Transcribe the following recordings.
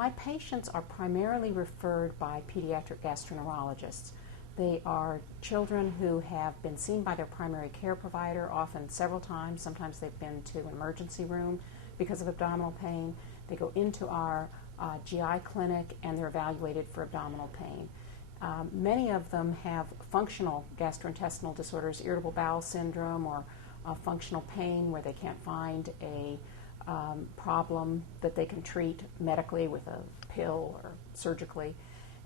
My patients are primarily referred by pediatric gastroenterologists. They are children who have been seen by their primary care provider, often several times. Sometimes they've been to an emergency room because of abdominal pain. They go into our GI clinic and they're evaluated for abdominal pain. Many of them have functional gastrointestinal disorders, irritable bowel syndrome, or functional pain where they can't find a problem that they can treat medically with a pill or surgically.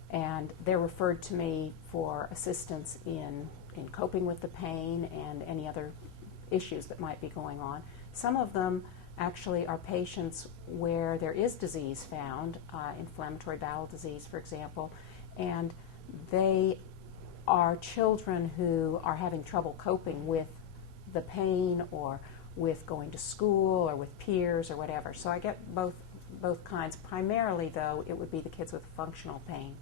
And they're referred to me for assistance in coping with the pain and any other issues that might be going on. Some of them actually are patients where there is disease found, inflammatory bowel disease, for example, and they are children who are having trouble coping with the pain or with going to school or with peers or whatever. So I get both kinds. Primarily, though, it would be the kids with functional pain.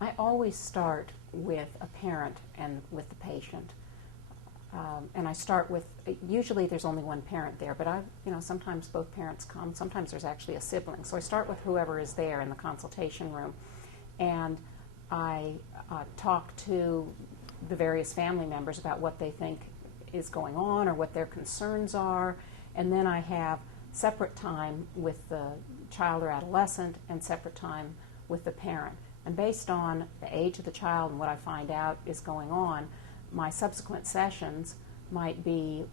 I always start with a parent and with the patient. And I start with, usually there's only one parent there, but sometimes both parents come. Sometimes there's actually a sibling. So I start with whoever is there in the consultation room. And I talk to the various family members about what they think is going on or what their concerns are. And then I have separate time with the child or adolescent and separate time with the parent. And based on the age of the child and what I find out is going on, my subsequent sessions might be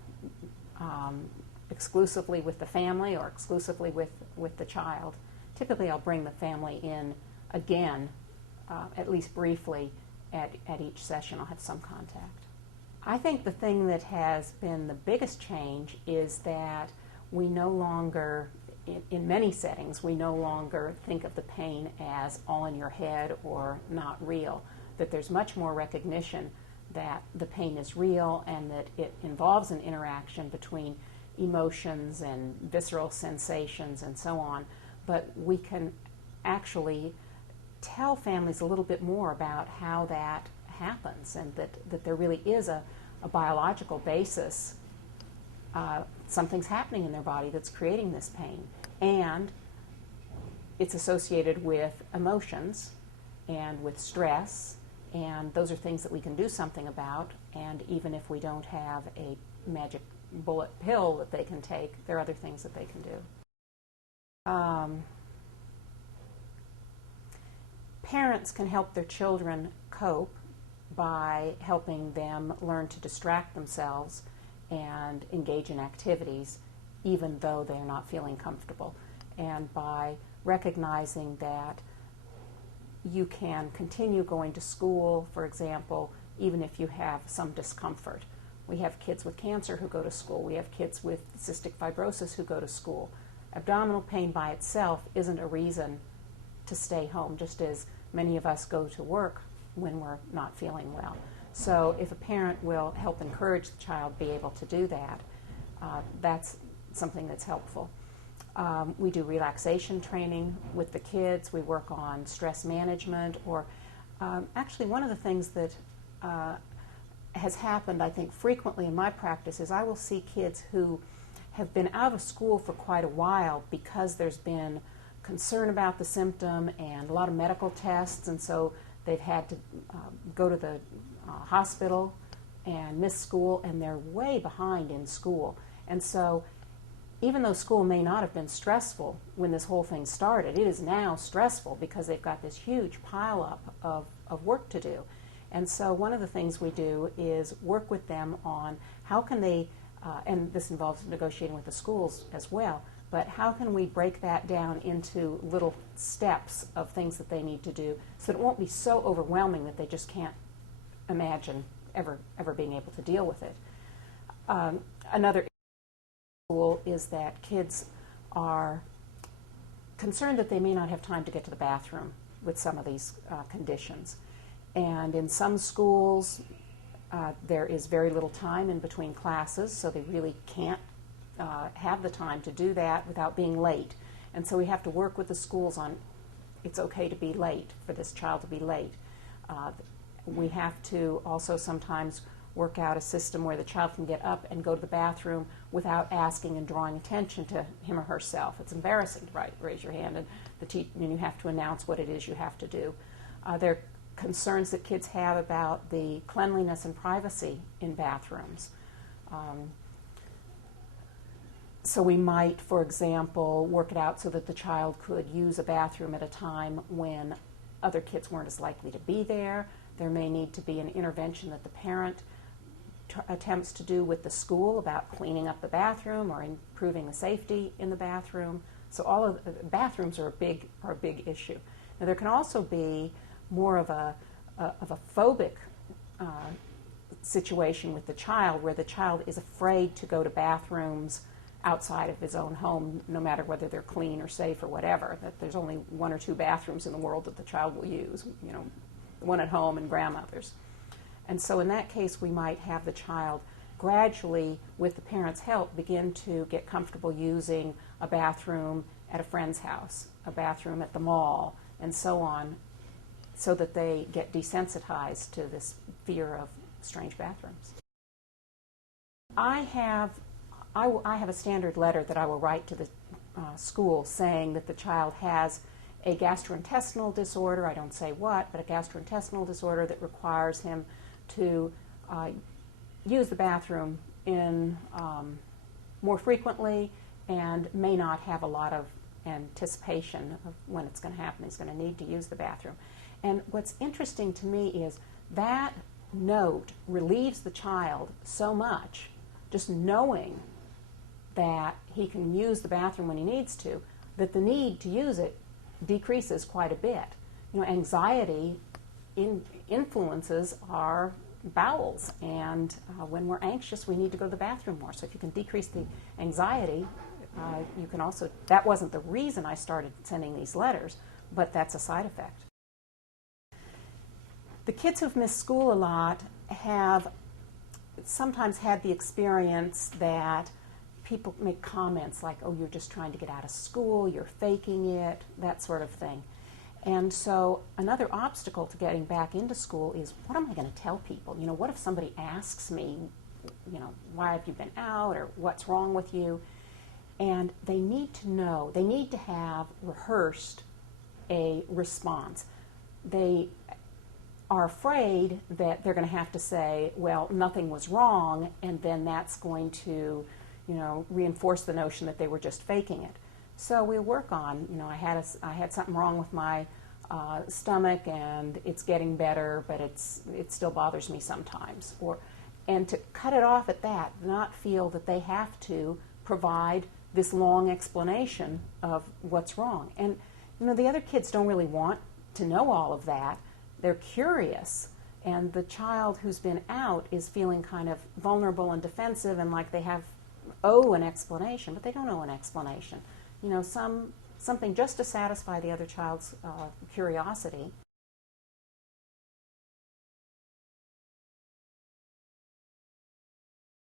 exclusively with the family or exclusively with the child. Typically, I'll bring the family in again, at least briefly, at each session. I'll have some contact. I think the thing that has been the biggest change is that we no longer, in many settings, we no longer think of the pain as all in your head or not real, that there's much more recognition that the pain is real and that it involves an interaction between emotions and visceral sensations and so on. But we can actually tell families a little bit more about how that happens and that there really is a biological basis. Something's happening in their body that's creating this pain. And it's associated with emotions and with stress, and those are things that we can do something about. And even if we don't have a magic bullet pill that they can take, there are other things that they can do. Parents can help their children cope by helping them learn to distract themselves and engage in activities even though they're not feeling comfortable, and by recognizing that you can continue going to school, for example, even if you have some discomfort. We have kids with cancer who go to school. We have kids with cystic fibrosis who go to school. Abdominal pain by itself isn't a reason to stay home, just as many of us go to work when we're not feeling well. So if a parent will help encourage the child be able to do that, that's something that's helpful. We do relaxation training with the kids. We work on stress management, or actually one of the things that has happened, I think, frequently in my practice is I will see kids who have been out of school for quite a while because there's been concern about the symptom and a lot of medical tests, and so they've had to go to the hospital and miss school, and they're way behind in school. And so even though school may not have been stressful when this whole thing started, it is now stressful because they've got this huge pileup of work to do. And so one of the things we do is work with them on how can they, and this involves negotiating with the schools as well, but how can we break that down into little steps of things that they need to do so that it won't be so overwhelming that they just can't imagine ever being able to deal with it. Another school is that kids are concerned that they may not have time to get to the bathroom with some of these conditions. And in some schools, there is very little time in between classes, so they really can't have the time to do that without being late. And so we have to work with the schools on it's okay to be late, for this child to be late. We have to also sometimes work out a system where the child can get up and go to the bathroom without asking and drawing attention to him or herself. It's embarrassing to raise your hand, and you have to announce what it is you have to do. There are concerns that kids have about the cleanliness and privacy in bathrooms. So we might, for example, work it out so that the child could use a bathroom at a time when other kids weren't as likely to be there. There may need to be an intervention that the parent attempts to do with the school about cleaning up the bathroom or improving the safety in the bathroom. So all of the bathrooms are a big issue. Now there can also be more of a phobic situation with the child, where the child is afraid to go to bathrooms outside of his own home, no matter whether they're clean or safe or whatever. That there's only 1 or 2 bathrooms in the world that the child will use, one at home and grandmother's. And so in that case, we might have the child gradually, with the parent's help, begin to get comfortable using a bathroom at a friend's house, a bathroom at the mall, and so on, so that they get desensitized to this fear of strange bathrooms. I have a standard letter that I will write to the school saying that the child has a gastrointestinal disorder, I don't say what, but a gastrointestinal disorder that requires him to use the bathroom more frequently and may not have a lot of anticipation of when it's going to happen. He's going to need to use the bathroom. And what's interesting to me is that note relieves the child so much, just knowing that he can use the bathroom when he needs to, that the need to use it decreases quite a bit. Anxiety influences our bowels, and when we're anxious, we need to go to the bathroom more. So if you can decrease the anxiety, you can also, that wasn't the reason I started sending these letters, but that's a side effect. The kids who've missed school a lot have sometimes had the experience that people make comments like, oh, you're just trying to get out of school, you're faking it, that sort of thing. And so another obstacle to getting back into school is, what am I going to tell people? What if somebody asks me, why have you been out, or what's wrong with you? And they need to know, they need to have rehearsed a response. They are afraid that they're going to have to say, well, nothing was wrong, and then that's going to reinforce the notion that they were just faking it. So we work on, I had something wrong with my stomach, and it's getting better, but it still bothers me sometimes. And to cut it off at that, not feel that they have to provide this long explanation of what's wrong. And the other kids don't really want to know all of that. They're curious, and the child who's been out is feeling kind of vulnerable and defensive, and like they owe an explanation, but they don't owe an explanation. Something just to satisfy the other child's curiosity.